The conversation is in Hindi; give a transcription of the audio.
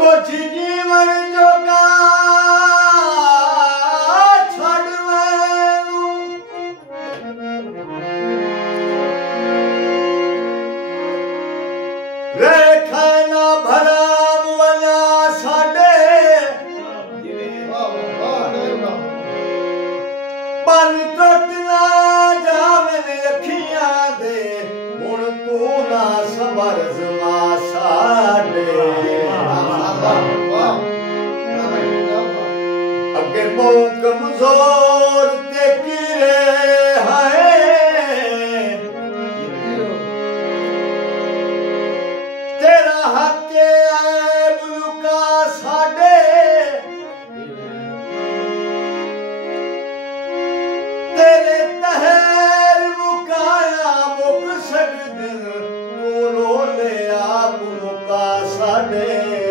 कुछ जीवन जोगा छड़ मैनू रेखा ना भराम वना साडे पन टुट ना जावन अखियां दे हुण तू ना सबर जमा साडे अगे बहु कमजोर ते किरे है तेरा हक ऐब लुका साडे तेरे तहर मुकाया मुक सकदिन तू रोले आप मुका साडे